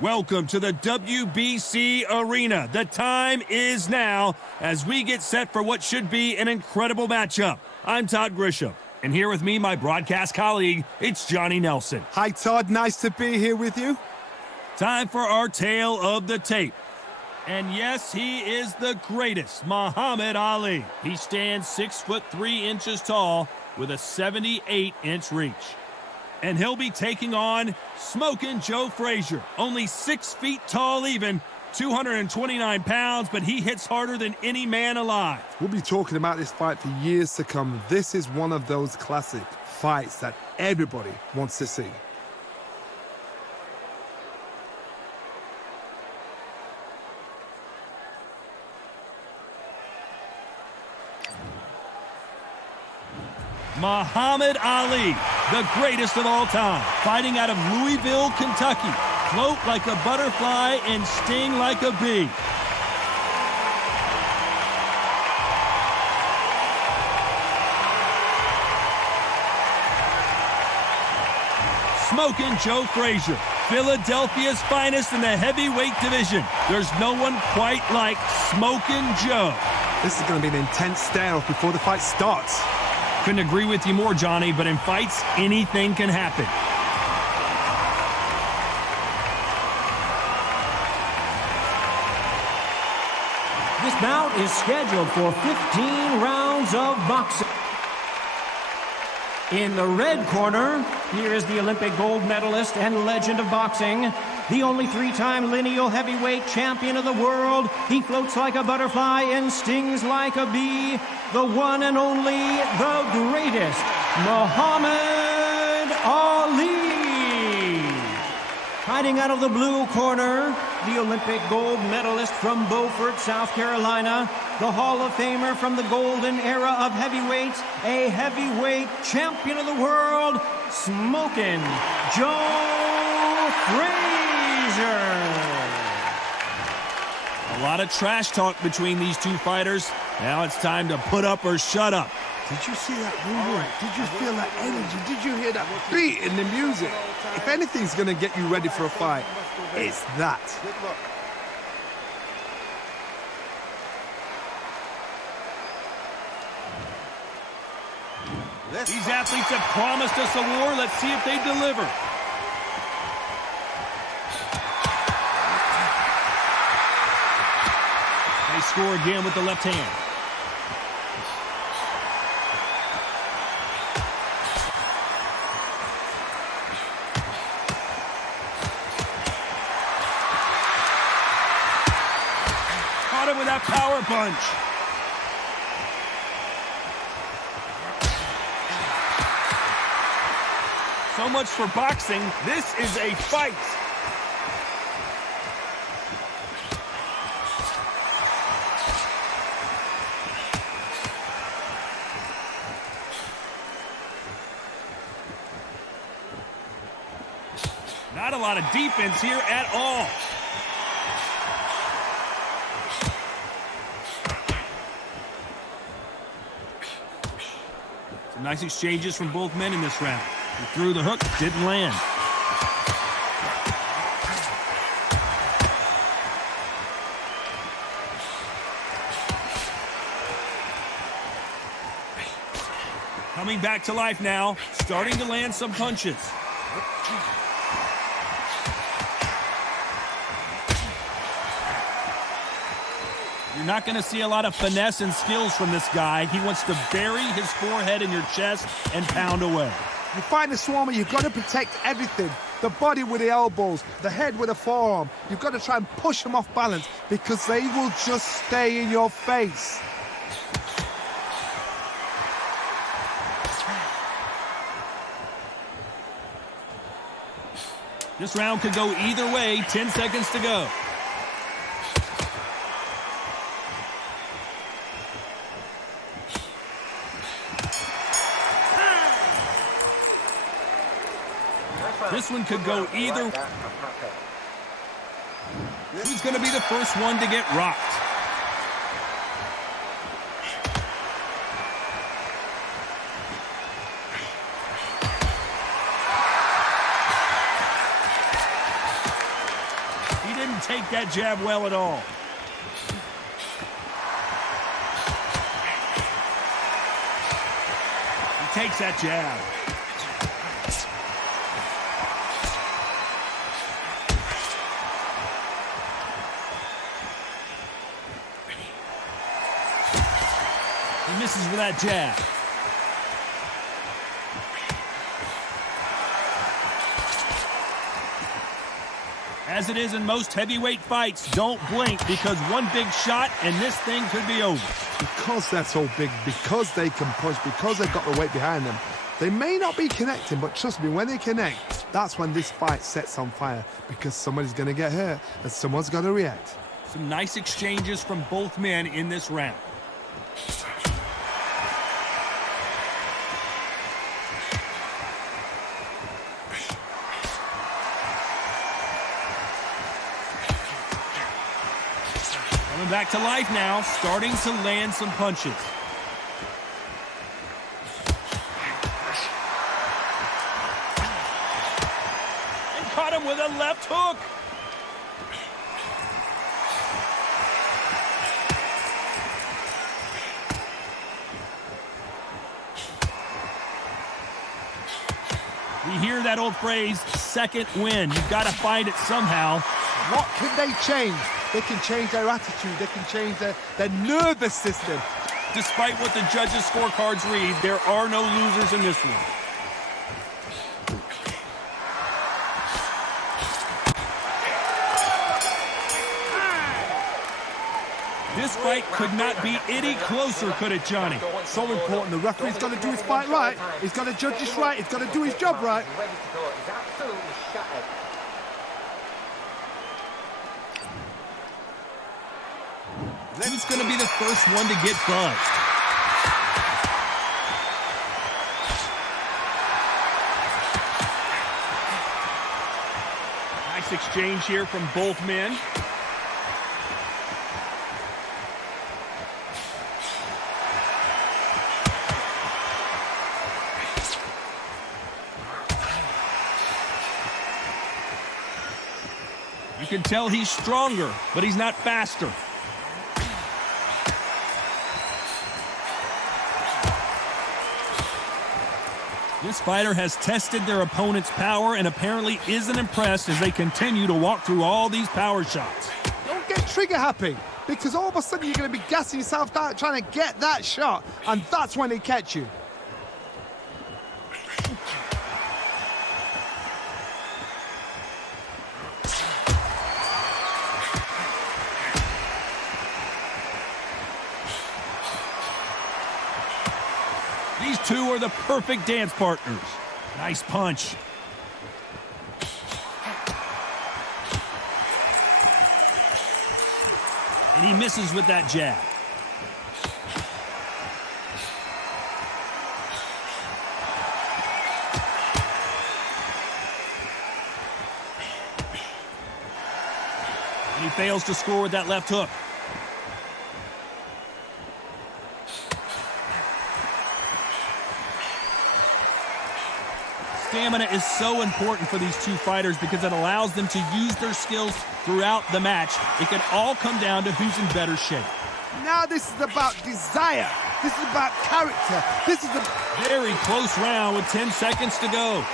Welcome to the WBC Arena. The time is now as we get set for what should be an incredible matchup. I'm Todd Grisham, and here with me, my broadcast colleague, it's Johnny Nelson. Hi, Todd. Nice to be here with you. Time for our tale of the tape. And yes, he is the greatest, Muhammad Ali. He stands 6'3" tall with a 78-inch reach. And he'll be taking on Smokin' Joe Frazier. Only 6 feet tall even, 229 pounds, but he hits harder than any man alive. We'll be talking about this fight for years to come. This is one of those classic fights that everybody wants to see. Muhammad Ali, the greatest of all time, fighting out of Louisville, Kentucky. Float like a butterfly and sting like a bee. Smokin' Joe Frazier, Philadelphia's finest in the heavyweight division. There's no one quite like Smokin' Joe. This is going to be an intense standoff before the fight starts. Couldn't agree with you more, Johnny, but in fights, anything can happen. This bout is scheduled for 15 rounds of boxing. In the red corner, here is the Olympic gold medalist and legend of boxing, the only 3-time lineal heavyweight champion of the world. He floats like a butterfly and stings like a bee. The one and only, the greatest, Muhammad Ali. Fighting out of the blue corner, the Olympic gold medalist from Beaufort, South Carolina, the Hall of Famer from the golden era of heavyweights, a heavyweight champion of the world, Smokin' Joe Frazier. A lot of trash talk between these two fighters. Now it's time to put up or shut up. Did you see that movement? Did you feel that energy? Did you hear that beat in the music? If anything's going to get you ready for a fight, it's that. These athletes have promised us a war. Let's see if they deliver. They score again with the left hand. Caught him with that power punch. So much for boxing. This is a fight. Not a lot of defense here at all. Some nice exchanges from both men in this round. He threw the hook, didn't land. Coming back to life now, starting to land some punches. You're not going to see a lot of finesse and skills from this guy. He wants to bury his forehead in your chest and pound away. You find a Swarmer, you've got to protect everything. The body with the elbows, the head with the forearm. You've got to try and push them off balance because they will just stay in your face. This round could go either way. 10 seconds to go. This one could go either. Who's going to be the first one to get rocked? didn't take that jab well at all. He takes that jab. He misses with that jab. As it is in most heavyweight fights, don't blink because one big shot and this thing could be over. Because they're so big, because they can punch, because they've got the weight behind them, they may not be connecting, but trust me, when they connect, that's when this fight sets on fire because somebody's going to get hurt and someone's got to react. Some nice exchanges from both men in this round. Coming back to life now, starting to land some punches. And caught him with a left hook. We hear that old phrase, second win. You've got to find it somehow. What can they change? They can change their attitude. They can change their nervous system. Despite what the judges' scorecards read, there are no losers in this one. This fight could not be any closer, could it, Johnny? So important. The referee's got to do his fight right. He's got to judge this right. He's got to do his job right. Who's going to be the first one to get buzzed? Nice exchange here from both men. You can tell he's stronger, but he's not faster. This fighter has tested their opponent's power and apparently isn't impressed as they continue to walk through all these power shots. Don't get trigger happy, because all of a sudden you're going to be gassing yourself out trying to get that shot, and that's when they catch you. These two are the perfect dance partners. Nice punch. And he misses with that jab. And he fails to score with that left hook. Stamina is so important for these two fighters because it allows them to use their skills throughout the match. It can all come down to who's in better shape. Now this is about desire. This is about character. This is a very close round with 10 seconds to go.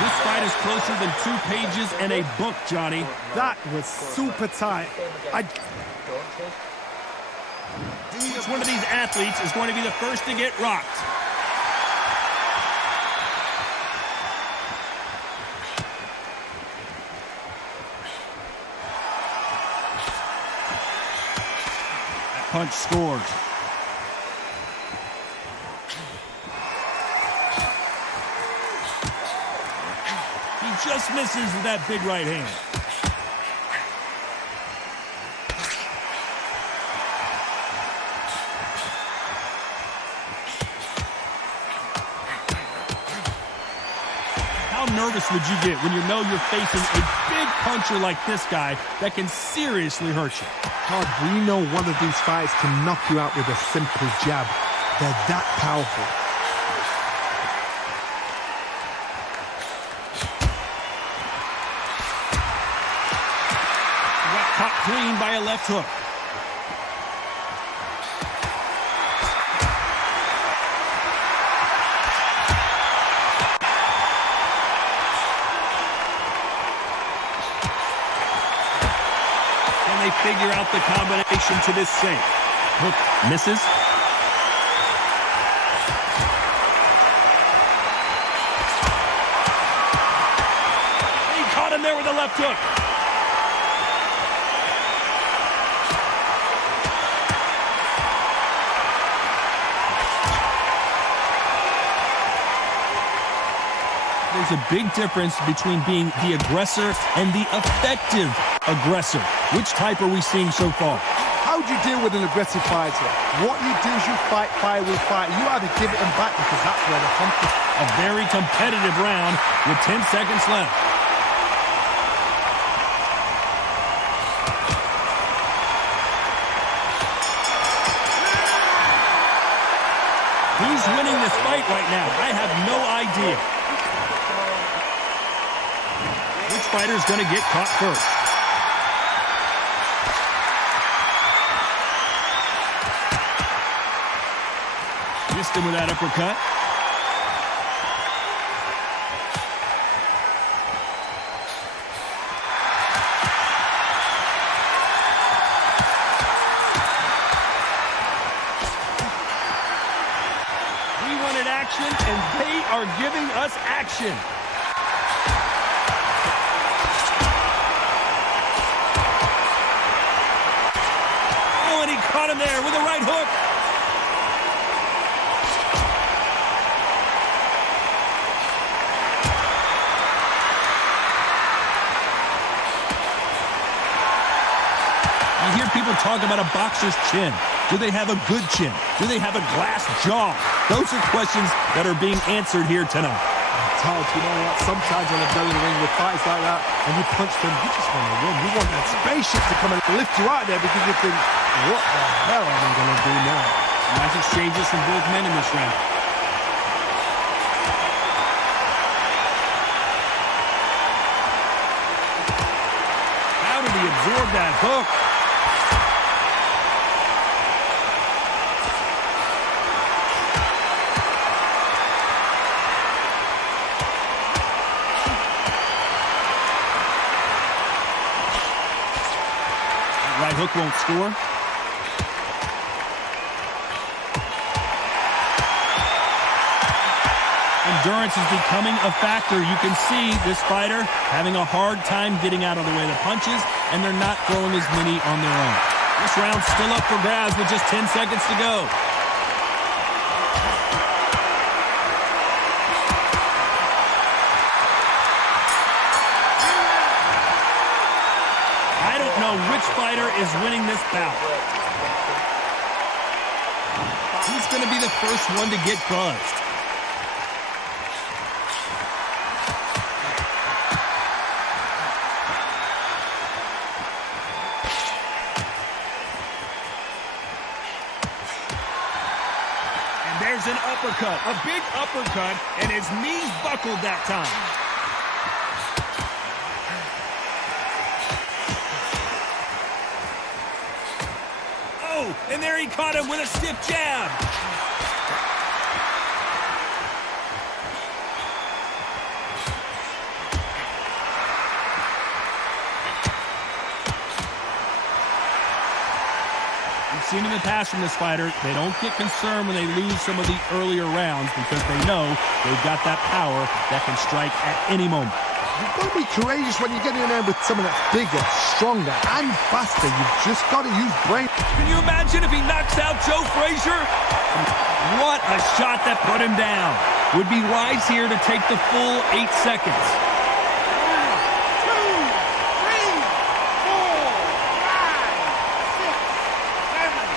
This fight is closer than 2 pages in a book, Johnny. That was super tight. Which one of these athletes is going to be the first to get rocked? That punch scores. Just misses with that big right hand. How nervous would you get when you know you're facing a big puncher like this guy that can seriously hurt you? God, we know one of these fights can knock you out with a simple jab. They're that powerful. Got caught clean by a left hook. They figure out the combination to this sink. Hook misses. He caught him there with a left hook. There's a big difference between being the aggressor and the effective aggressor. Which type are we seeing so far? How do you deal with an aggressive fighter? What you do is you fight fire with fire. You either give it them back because that's where the conflict. A very competitive round with 10 seconds left. Who's winning this fight right now? I have no idea. Which fighter's going to get caught first? Missed him with that uppercut. We wanted action, and they are giving us action. Oh, and he caught him there with a right hook. You hear people talk about a boxer's chin. Do they have a good chin? Do they have a glass jaw? Those are questions that are being answered here tonight. Todd, you know what? Sometimes when I go in the ring with fights like that and you punch them, you just want to win. You want that spaceship to come and lift you out there because you think, what the hell am I going to do now? Nice exchanges from both men in this round. How did he absorb that hook? Right hook won't score. Endurance is becoming a factor. You can see this fighter having a hard time getting out of the way of the punches, and they're not throwing as many on their own. This round's still up for grabs with just 10 seconds to go. I don't know which fighter is winning this bout. Who's going to be the first one to get buzzed? And there's an uppercut, a big uppercut, and his knees buckled that time. And there he caught him with a stiff jab. We've seen in the past from this fighter, they don't get concerned when they lose some of the earlier rounds because they know they've got that power that can strike at any moment. You've got to be courageous when you get in there with someone that's bigger, stronger, and faster. You've just got to use brain. Can you imagine if he knocks out Joe Frazier? What a shot that put him down. Would be wise here to take the full 8 seconds. 1, 2, 3, 4, 5, 6, 7.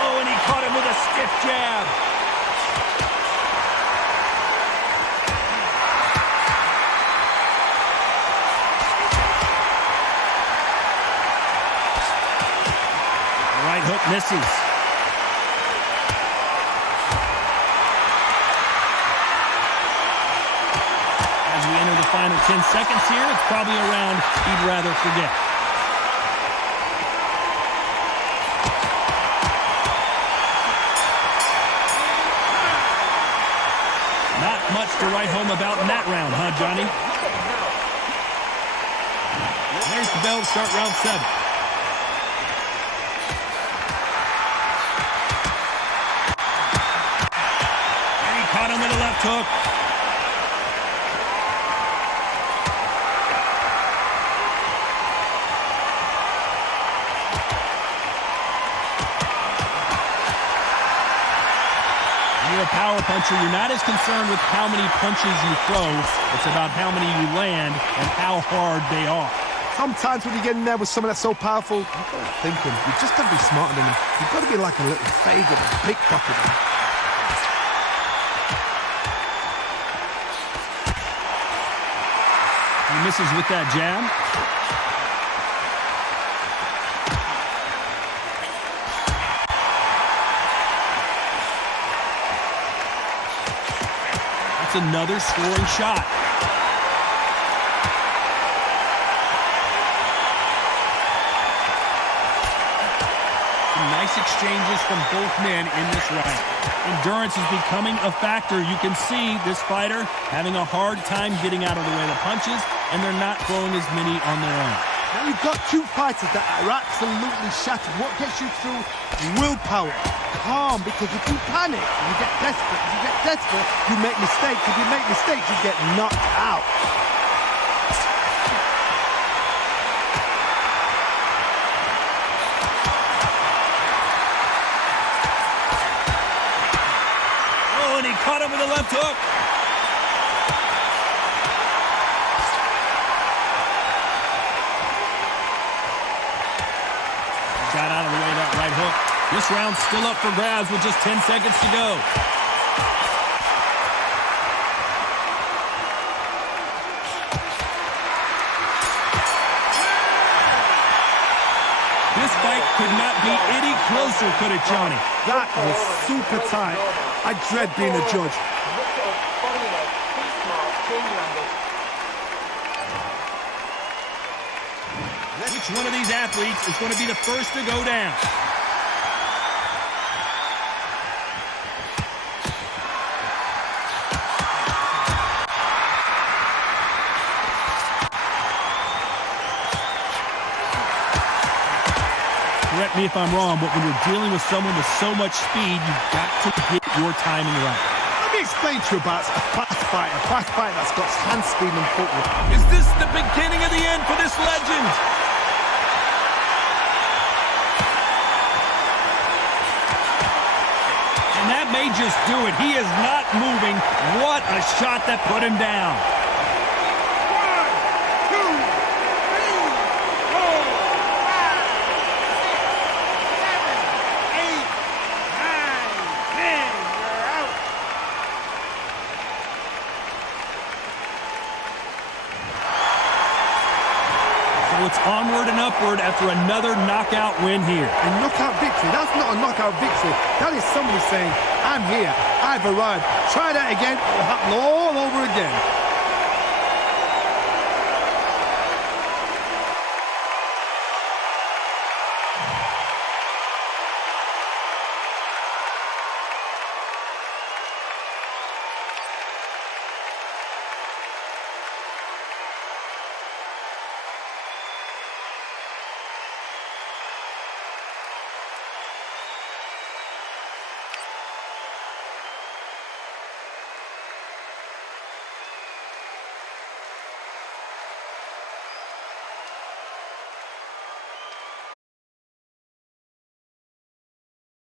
Oh, and he caught him with a stiff jab. Misses. As we enter the final 10 seconds here, it's probably a round he'd rather forget. Not much to write home about in that round, huh, Johnny? There's the bell to start round 7. And he caught him with a left hook. You're a power puncher. You're not as concerned with how many punches you throw. It's about how many you land and how hard they are. Sometimes when you get in there with someone that's so powerful, you've got to think him. You've just got to be smarter than him. You've got to be like a little fade with a pickpocket him. He misses with that jab. That's another scoring shot. Nice exchanges from both men in this round. Endurance is becoming a factor. You can see this fighter having a hard time getting out of the way of the punches, and they're not throwing as many on their own. Now you've got two fighters that are absolutely shattered. What gets you through? Willpower. Calm, because if you panic, you get desperate. If you get desperate, you make mistakes. If you make mistakes, you get knocked out. And he caught him with a left hook. Got out of the way of that right hook. This round's still up for grabs with just 10 seconds to go. This fight could not be any closer, could it, Johnny? That was super tight. I dread being a judge. Which one of these athletes is going to be the first to go down? Correct me if I'm wrong, but when you're dealing with someone with so much speed, you've got to get your timing right. Let me explain to you about a fast fighter that's got hand speed and footwork. Is this the beginning of the end for this legend? And that may just do it. He is not moving. What a shot that put him down. 1, 2, 3, 4, 5, 6, 7, 8, 9, 10. You're out. So it's onward and upward after another knockout win here. A knockout victory. That's not a knockout victory. That is somebody saying, I'm here. I've arrived. Try that again. It'll happen all over again.